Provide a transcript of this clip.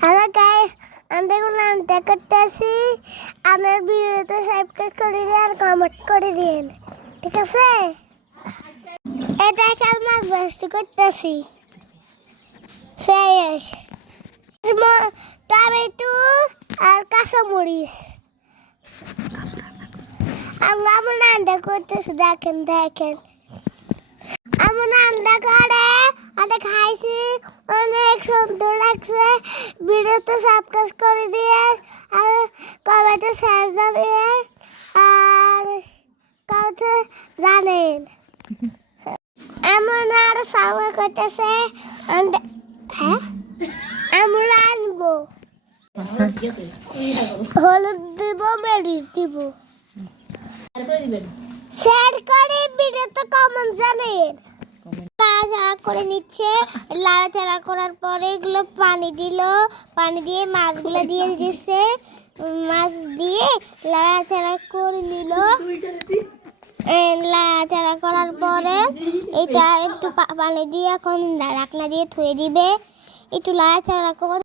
Hello guys, আমি দেখলাম করতেছি। আমার ভিডিওতে সাবস্ক্রাইব করে দিন আর কমেন্ট করে দিন, ঠিক আছে? এটা খেল মাছ ভাজি করতেছি। ফ্রেশ টমেটো আর কাঁচামরিচ আমরা রান্না করতেছি। দেখেন দেখেন আমি রান্না করে অনেক খাইছি, অনেক সুন্দর লাগছে। ভিডিওতে সাবস্ক্রাইব করে দিয়ে আর কমেন্টে শেয়ার দিয়ে আর কাউকে জানেন এমন আরো সাবস্ক্রাইব করতেছে। হ্যাঁ আমরা আনবো হলুদ দিব, মরিচ দিব, শেয়ার করে ভিডিওতে কমেন্ট জানেন। লাড়াচাড়া করে নিচ্ছে। লাড়াচাড়া করার পরে এগুলো পানি দিল, পানি দিয়ে মাছগুলো দিয়ে দিচ্ছে। মাছ দিয়ে লাড়াচাড়া করে নিল। লাড়াচাড়া করার পরে এটা একটু পানি দিয়ে এখন ঢাকনা দিয়ে ধুয়ে দিবে। একটু লাড়াচাড়া করে